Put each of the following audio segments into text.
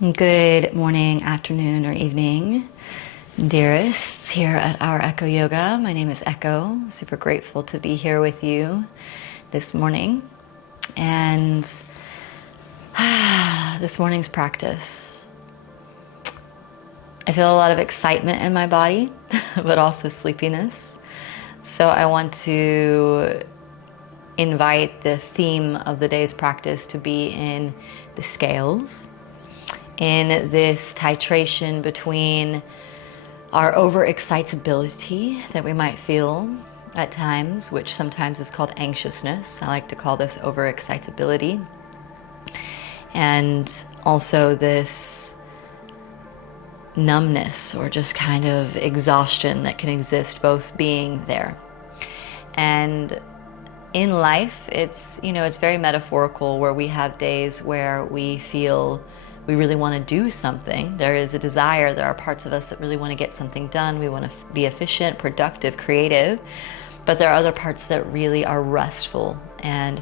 Good morning, afternoon, or evening, dearest, here at our Echo Yoga. My name is Echo. Super grateful to be here with you this morning. And this morning's practice, I feel a lot of excitement in my body, but also sleepiness. So I want to invite the theme of the day's practice to be in the scales, in this titration between our overexcitability that we might feel at times, which sometimes is called anxiousness. I like to call this overexcitability. And also this numbness or just kind of exhaustion that can exist both being there. And in life, it's very metaphorical, where we have days where we feel we really want to do something. There is a desire. There are parts of us that really want to get something done. We want to be efficient, productive, creative. But there are other parts that really are restful. And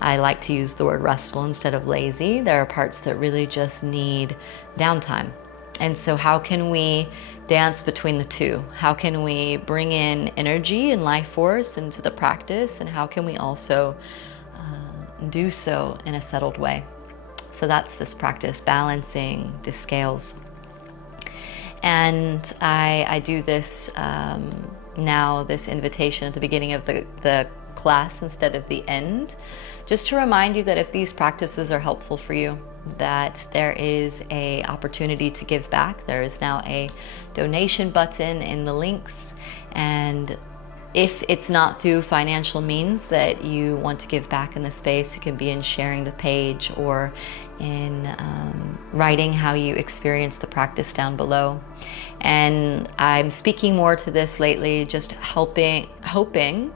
I like to use the word restful instead of lazy. There are parts that really just need downtime. And so how can we dance between the two? How can we bring in energy and life force into the practice? And how can we also do so in a settled way? So that's this practice, balancing the scales. And I do this now, this invitation at the beginning of the class instead of the end, just to remind you that if these practices are helpful for you, that there is a opportunity to give back. There is now a donation button in the links, and if it's not through financial means that you want to give back in the space, it can be in sharing the page or in writing how you experience the practice down below. And I'm speaking more to this lately, just hoping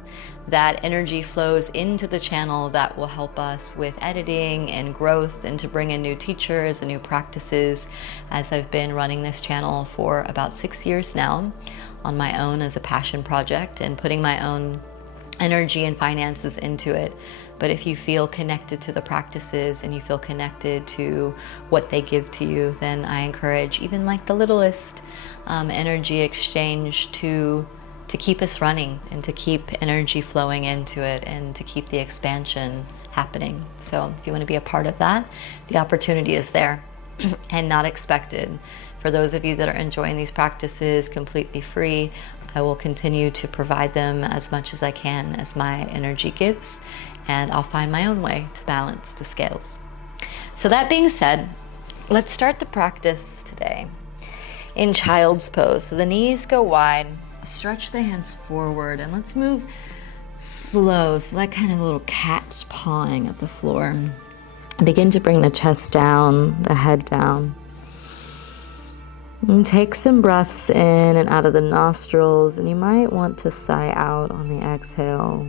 that energy flows into the channel that will help us with editing and growth, and to bring in new teachers and new practices, as I've been running this channel for about 6 years now on my own as a passion project, and putting my own energy and finances into it. But if you feel connected to the practices and you feel connected to what they give to you, then I encourage even like the littlest energy exchange to keep us running, and to keep energy flowing into it, and to keep the expansion happening. So if you want to be a part of that, the opportunity is there and not expected. For those of you that are enjoying these practices completely free, I will continue to provide them as much as I can as my energy gives, and I'll find my own way to balance the scales. So that being said, let's start the practice today in child's pose. So the knees go wide, stretch the hands forward, and let's move slow. So that kind of a little cat's pawing at the floor. Begin to bring the chest down, the head down. And take some breaths in and out of the nostrils, and you might want to sigh out on the exhale.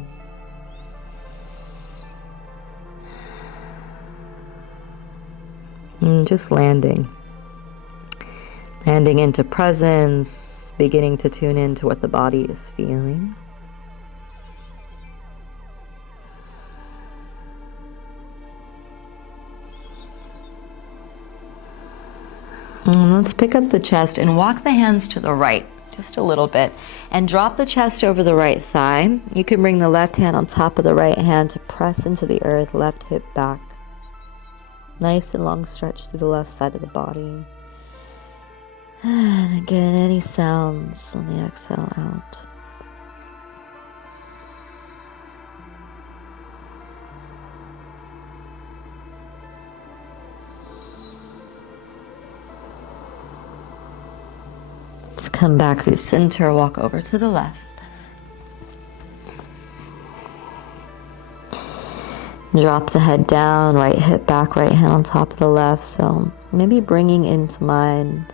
And just landing into presence, beginning to tune into what the body is feeling. And let's pick up the chest and walk the hands to the right just a little bit, and drop the chest over the right thigh. You can bring the left hand on top of the right hand to press into the earth, left hip back. Nice and long stretch through the left side of the body. And again, any sounds on the exhale out. Let's come back through center, walk over to the left. Drop the head down, right hip back, right hand on top of the left. So maybe bringing into mind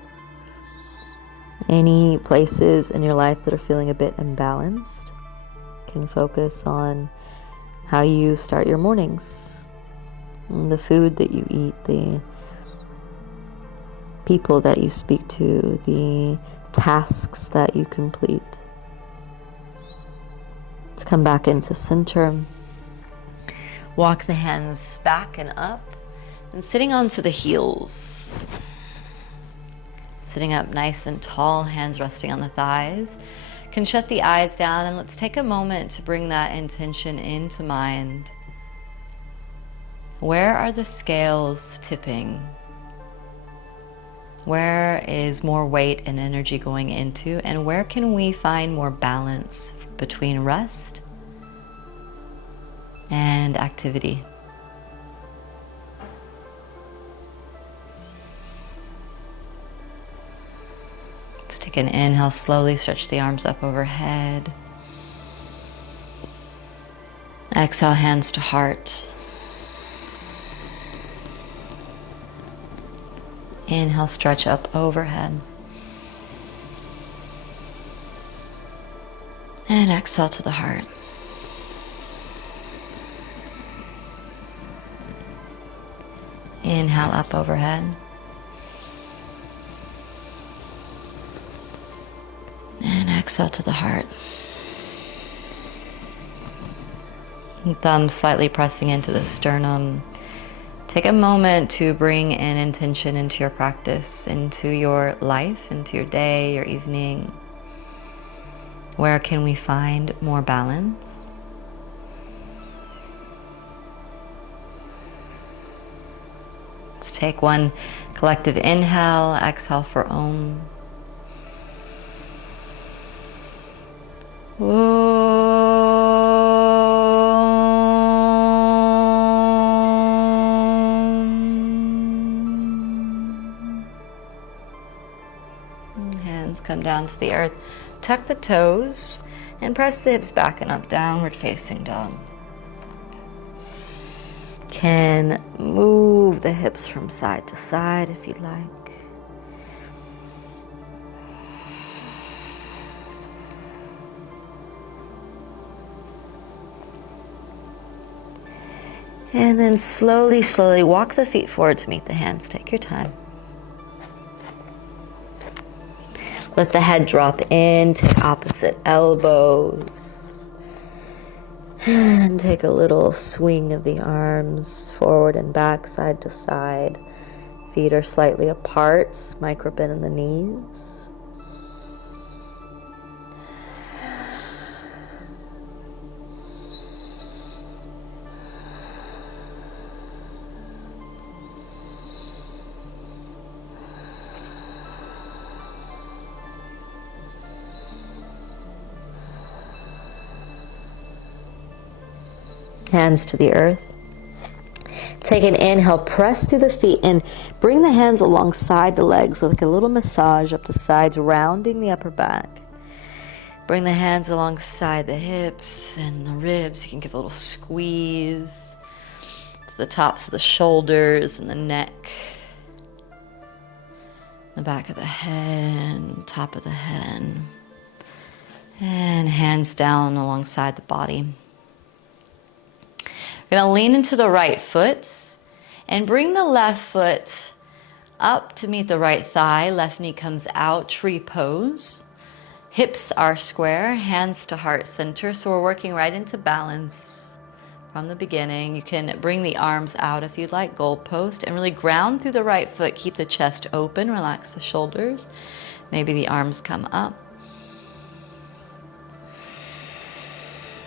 any places in your life that are feeling a bit imbalanced. You can focus on how you start your mornings, the food that you eat, the people that you speak to, the tasks that you complete. Let's come back into center. Walk the hands back and up, and sitting onto the heels. sitting up nice and tall, hands resting on the thighs. You can shut the eyes down, and let's take a moment to bring that intention into mind. Where are the scales tipping? Where is more weight and energy going into? And where can we find more balance between rest and activity? Let's take an inhale, slowly stretch the arms up overhead. Exhale, hands to heart. Inhale, stretch up overhead. And exhale to the heart. Inhale up overhead. And exhale to the heart. Thumb slightly pressing into the sternum. Take a moment to bring an intention into your practice, into your life, into your day, your evening. Where can we find more balance? Let's take one collective inhale, exhale for Om. Hands come down to the earth. Tuck the toes and press the hips back and up, downward facing dog. Can move the hips from side to side if you'd like. And then slowly, slowly walk the feet forward to meet the hands. Take your time. Let the head drop in, take opposite elbows. And take a little swing of the arms forward and back, side to side. Feet are slightly apart, micro bend in the knees. Hands to the earth. Take an inhale, press through the feet and bring the hands alongside the legs like a little massage up the sides, rounding the upper back. Bring the hands alongside the hips and the ribs. You can give a little squeeze to the tops of the shoulders and the neck, the back of the head, top of the head, and hands down alongside the body. You're going to lean into the right foot and bring the left foot up to meet the right thigh. Left knee comes out, tree pose. Hips are square, hands to heart center. So we're working right into balance from the beginning. You can bring the arms out if you'd like, goalpost, and really ground through the right foot. Keep the chest open, relax the shoulders. Maybe the arms come up.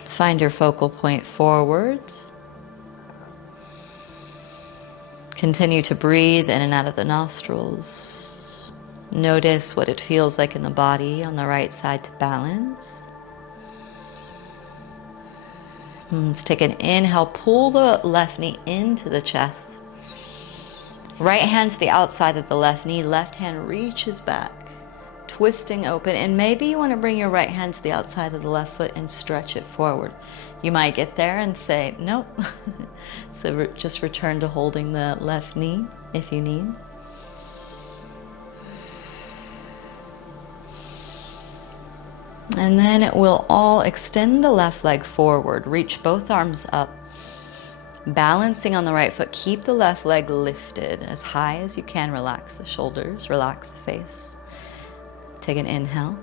Find your focal point forward. Continue to breathe in and out of the nostrils. Notice what it feels like in the body on the right side to balance. Let's take an inhale, pull the left knee into the chest. Right hand to the outside of the left knee, left hand reaches back, twisting open, and maybe you want to bring your right hand to the outside of the left foot and stretch it forward. You might get there and say, nope. So just return to holding the left knee if you need. And then we'll all extend the left leg forward. Reach both arms up. Balancing on the right foot. Keep the left leg lifted as high as you can. Relax the shoulders. Relax the face. Take an inhale.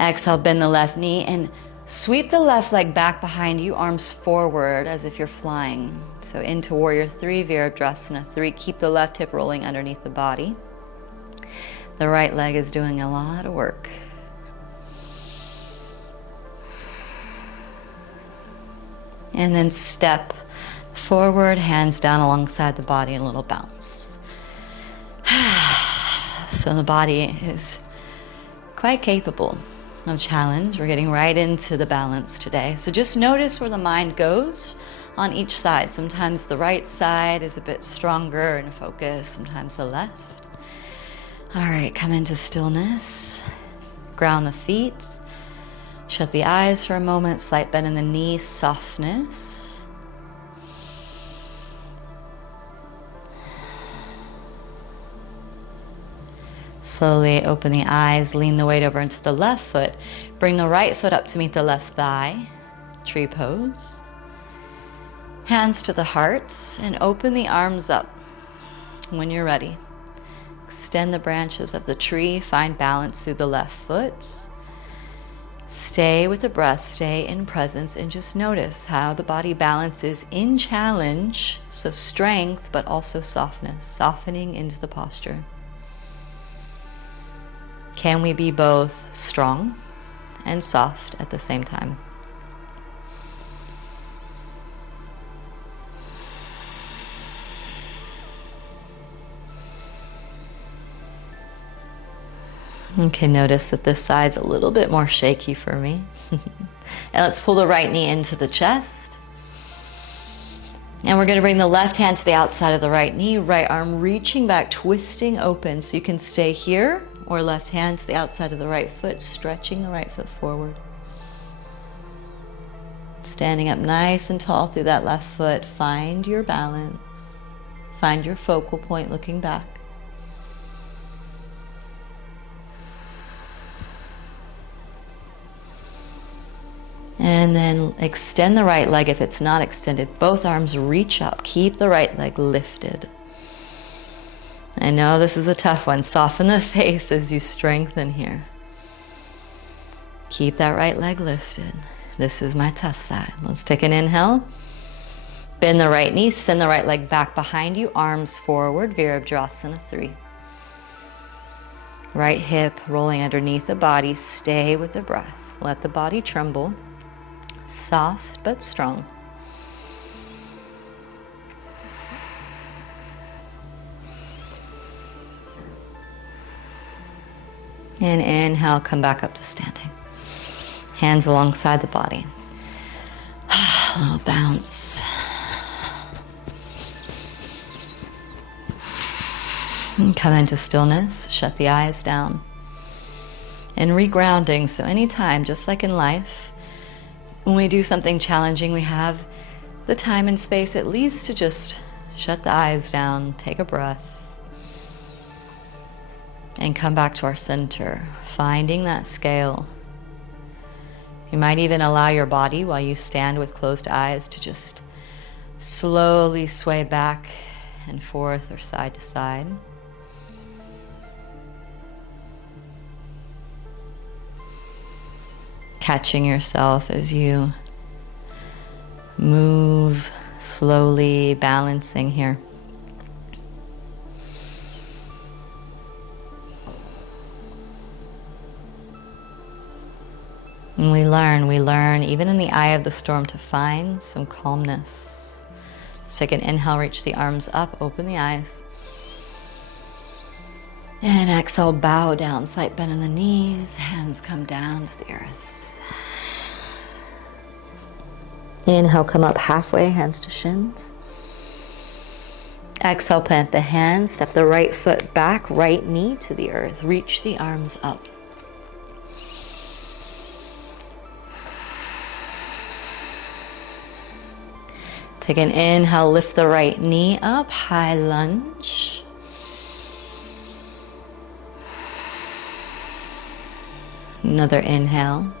Exhale, bend the left knee and sweep the left leg back behind you, arms forward as if you're flying. So into Warrior 3, Virabhadrasana 3. Keep the left hip rolling underneath the body. The right leg is doing a lot of work. And then step forward, hands down alongside the body, a little bounce. So the body is quite capable of challenge. We're getting right into the balance today. So just notice where the mind goes on each side. Sometimes the right side is a bit stronger and focused, sometimes the left. All right, come into stillness. Ground the feet. Shut the eyes for a moment. Slight bend in the knees, softness. Slowly open the eyes, lean the weight over into the left foot. Bring the right foot up to meet the left thigh. Tree pose. Hands to the heart and open the arms up when you're ready. Extend the branches of the tree. Find balance through the left foot. Stay with the breath, stay in presence, and just notice how the body balances in challenge. So strength, but also softness, softening into the posture. Can we be both strong and soft at the same time? Okay, notice that this side's a little bit more shaky for me. And let's pull the right knee into the chest. And we're going to bring the left hand to the outside of the right knee, right arm reaching back, twisting open. So you can stay here, or left hand to the outside of the right foot, stretching the right foot forward. Standing up nice and tall through that left foot. Find your balance. Find your focal point looking back. And then extend the right leg if it's not extended. Both arms reach up. Keep the right leg lifted. I know this is a tough one. Soften the face as you strengthen here. Keep that right leg lifted. This is my tough side. Let's take an inhale. Bend the right knee. Send the right leg back behind you. Arms forward. Virabhadrasana 3. Right hip rolling underneath the body. Stay with the breath. Let the body tremble. Soft but strong. And inhale, come back up to standing. Hands alongside the body. A little bounce. And come into stillness, shut the eyes down. And regrounding, so anytime, just like in life, when we do something challenging, we have the time and space at least to just shut the eyes down, take a breath, and come back to our center, finding that scale. You might even allow your body, while you stand with closed eyes, to just slowly sway back and forth or side to side. Catching yourself as you move slowly, balancing here. And we learn even in the eye of the storm to find some calmness. Let's take an inhale, reach the arms up, open the eyes. And exhale, bow down, slight bend in the knees, hands come down to the earth. Inhale, come up halfway, hands to shins. Exhale, plant the hands, step the right foot back, right knee to the earth. Reach the arms up. Take an inhale, lift the right knee up, high lunge. Another inhale.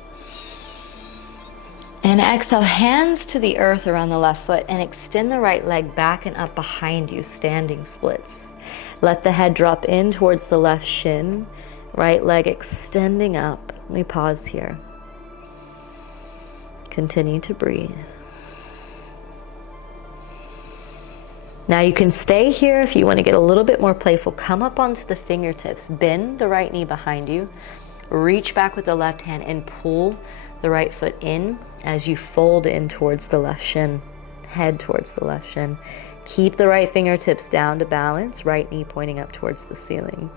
And exhale, hands to the earth around the left foot, and extend the right leg back and up behind you, standing splits. Let the head drop in towards the left shin, right leg extending up. Let me pause here. Continue to breathe. Now you can stay here if you want to get a little bit more playful. Come up onto the fingertips, bend the right knee behind you, reach back with the left hand and pull the right foot in as you fold in towards the left shin, head towards the left shin. Keep the right fingertips down to balance, right knee pointing up towards the ceiling.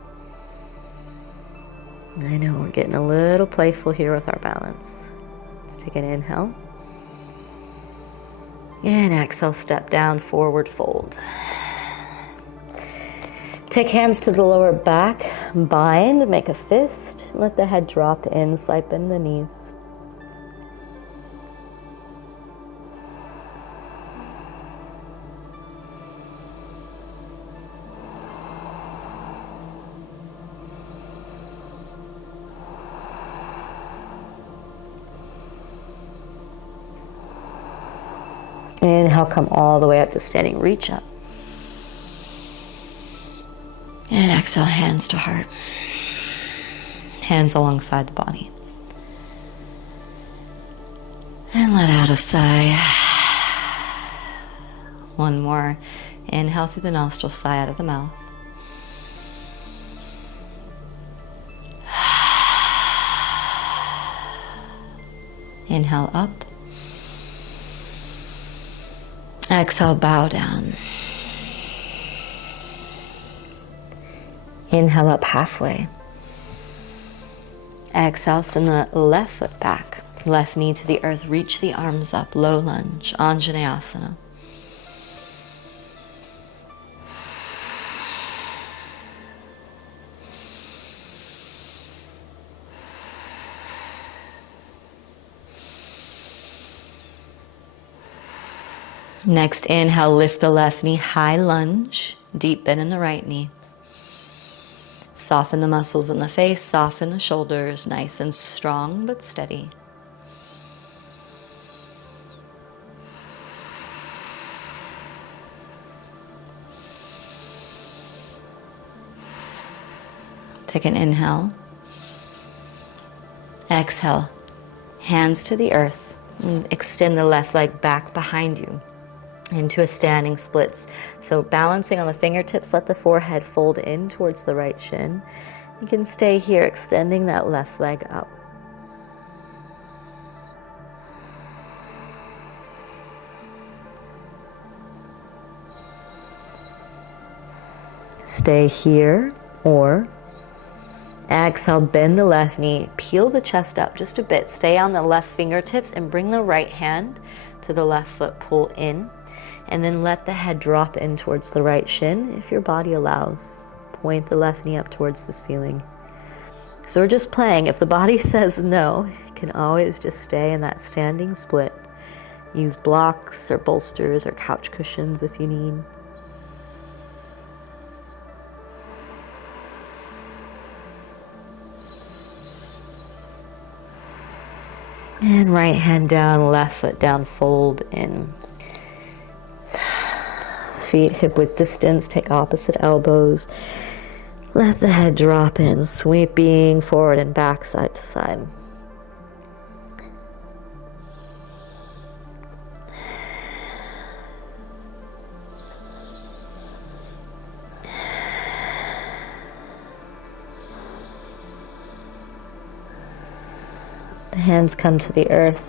I know we're getting a little playful here with our balance. Let's take an inhale. And exhale, step down, forward fold. Take hands to the lower back, bind, make a fist. Let the head drop in, slide bend the knees. Inhale, come all the way up to standing, reach up. And exhale, hands to heart. Hands alongside the body. And let out a sigh. One more. Inhale through the nostrils, sigh out of the mouth. Inhale up. Exhale, bow down. Inhale up halfway. Exhale, send the left foot back. Left knee to the earth, reach the arms up, low lunge, Anjaneyasana. Next inhale, lift the left knee, high lunge, deep bend in the right knee. Soften the muscles in the face, soften the shoulders, nice and strong but steady. Take an inhale. Exhale, hands to the earth, and extend the left leg back behind you into a standing splits. So balancing on the fingertips, let the forehead fold in towards the right shin. You can stay here, extending that left leg up. Stay here, or exhale, bend the left knee, peel the chest up just a bit. Stay on the left fingertips and bring the right hand to the left foot, pull in. And then let the head drop in towards the right shin if your body allows. Point the left knee up towards the ceiling. So we're just playing. If the body says no, you can always just stay in that standing split. Use blocks or bolsters or couch cushions if you need. And right hand down, left foot down, fold in. Feet hip width distance, take opposite elbows. Let the head drop in, sweeping forward and back, side to side. The hands come to the earth.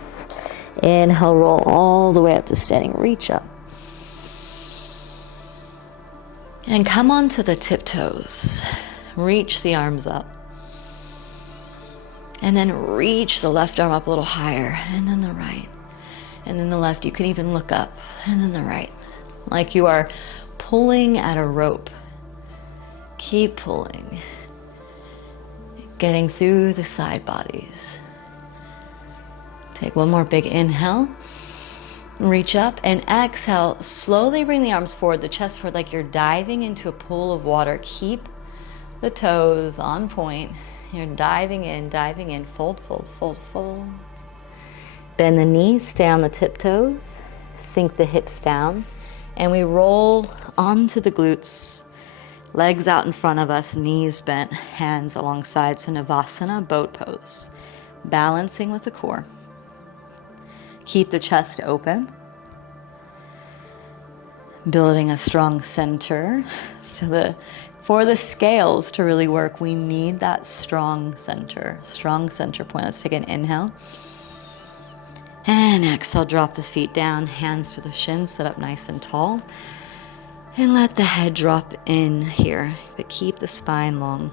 Inhale, roll all the way up to standing, reach up. And come onto the tiptoes. Reach the arms up. And then reach the left arm up a little higher, and then the right. And then the left, you can even look up, and then the right. Like you are pulling at a rope. Keep pulling. Getting through the side bodies. Take one more big inhale. Reach up and exhale. Slowly bring the arms forward, the chest forward, like you're diving into a pool of water. Keep the toes on point. You're diving in. Fold, fold, fold, fold. Bend the knees, stay on the tiptoes. Sink the hips down. And we roll onto the glutes. Legs out in front of us, knees bent, hands alongside. So Navasana, boat pose. Balancing with the core. Keep the chest open. Building a strong center. So for the scales to really work, we need that strong center point. Let's take an inhale. And exhale, drop the feet down, hands to the shins, sit up nice and tall. And let the head drop in here, but keep the spine long.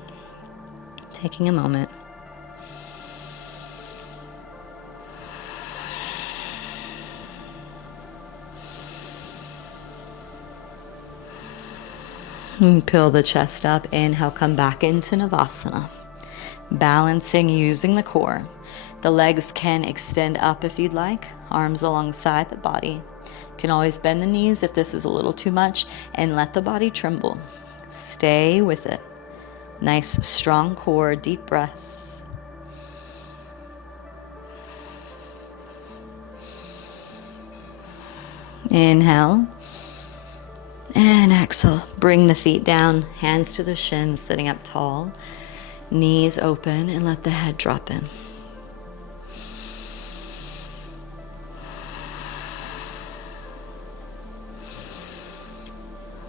Taking a moment. And peel the chest up, inhale, come back into Navasana. Balancing using the core. The legs can extend up if you'd like, arms alongside the body. You can always bend the knees if this is a little too much, and let the body tremble. Stay with it. Nice, strong core, deep breath. Inhale. And exhale. Bring the feet down, hands to the shins, sitting up tall. Knees open, and let the head drop in.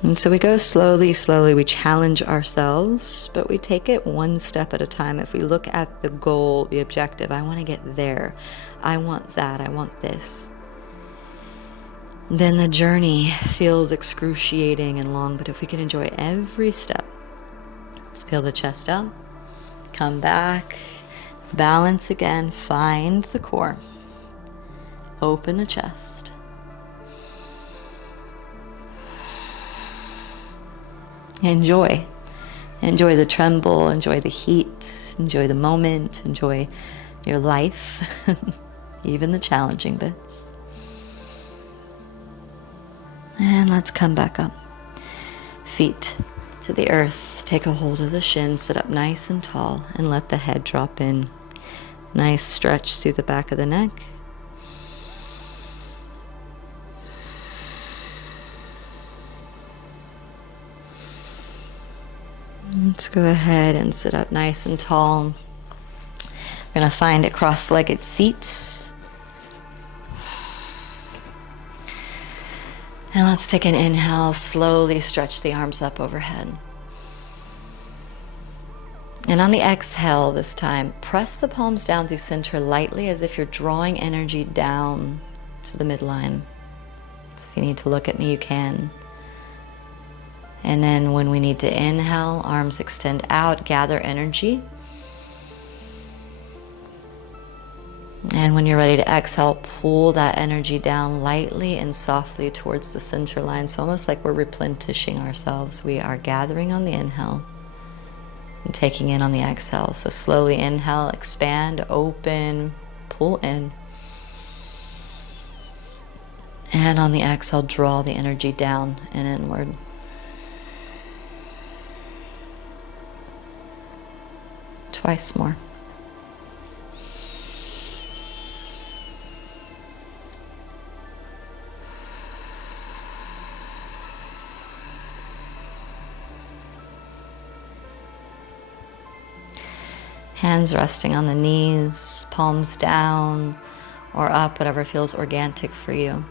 And so we go slowly, we challenge ourselves, but we take it one step at a time. If we look at the goal, the objective, I want to get there. I want that, I want this. Then the journey feels excruciating and long, but if we can enjoy every step, let's peel the chest up, come back, balance again, find the core, open the chest. Enjoy the tremble, enjoy the heat, enjoy the moment, enjoy your life, even the challenging bits. And let's come back up. Feet to the earth, take a hold of the shins, sit up nice and tall, and let the head drop in. Nice stretch through the back of the neck. Let's go ahead and sit up nice and tall. We're going to find a cross-legged seat. And let's take an inhale, slowly stretch the arms up overhead. And on the exhale this time, press the palms down through center lightly as if you're drawing energy down to the midline. So if you need to look at me, you can. And then when we need to inhale, arms extend out, gather energy. And when you're ready to exhale, pull that energy down lightly and softly towards the center line. So almost like we're replenishing ourselves. We are gathering on the inhale and taking in on the exhale. So slowly inhale, expand, open, pull in. And on the exhale, draw the energy down and inward. Twice more. Hands resting on the knees, palms down or up, whatever feels organic for you.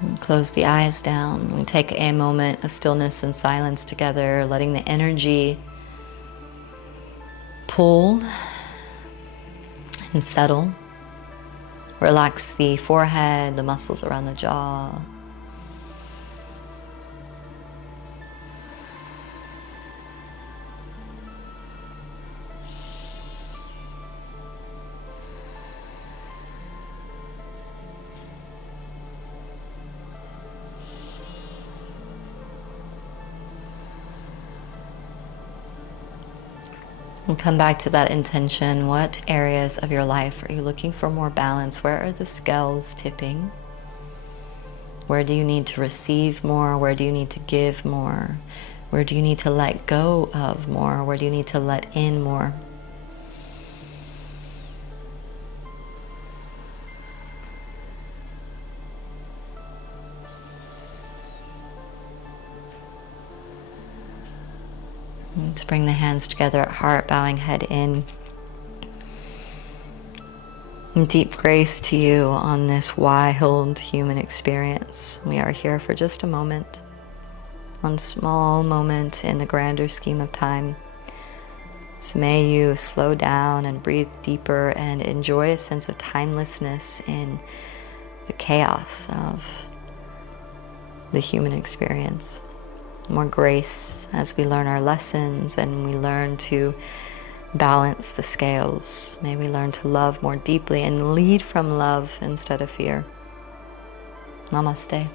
And close the eyes down. We take a moment of stillness and silence together, letting the energy pull and settle. Relax the forehead, the muscles around the jaw. And come back to that intention. What areas of your life are you looking for more balance? Where are the scales tipping? Where do you need to receive more? Where do you need to give more? Where do you need to let go of more? Where do you need to let in more? And to bring the hands together at heart, bowing head in. And deep grace to you on this wild human experience. We are here for just a moment, one small moment in the grander scheme of time. So may you slow down and breathe deeper and enjoy a sense of timelessness in the chaos of the human experience. More grace as we learn our lessons and we learn to balance the scales. May we learn to love more deeply and lead from love instead of fear. Namaste.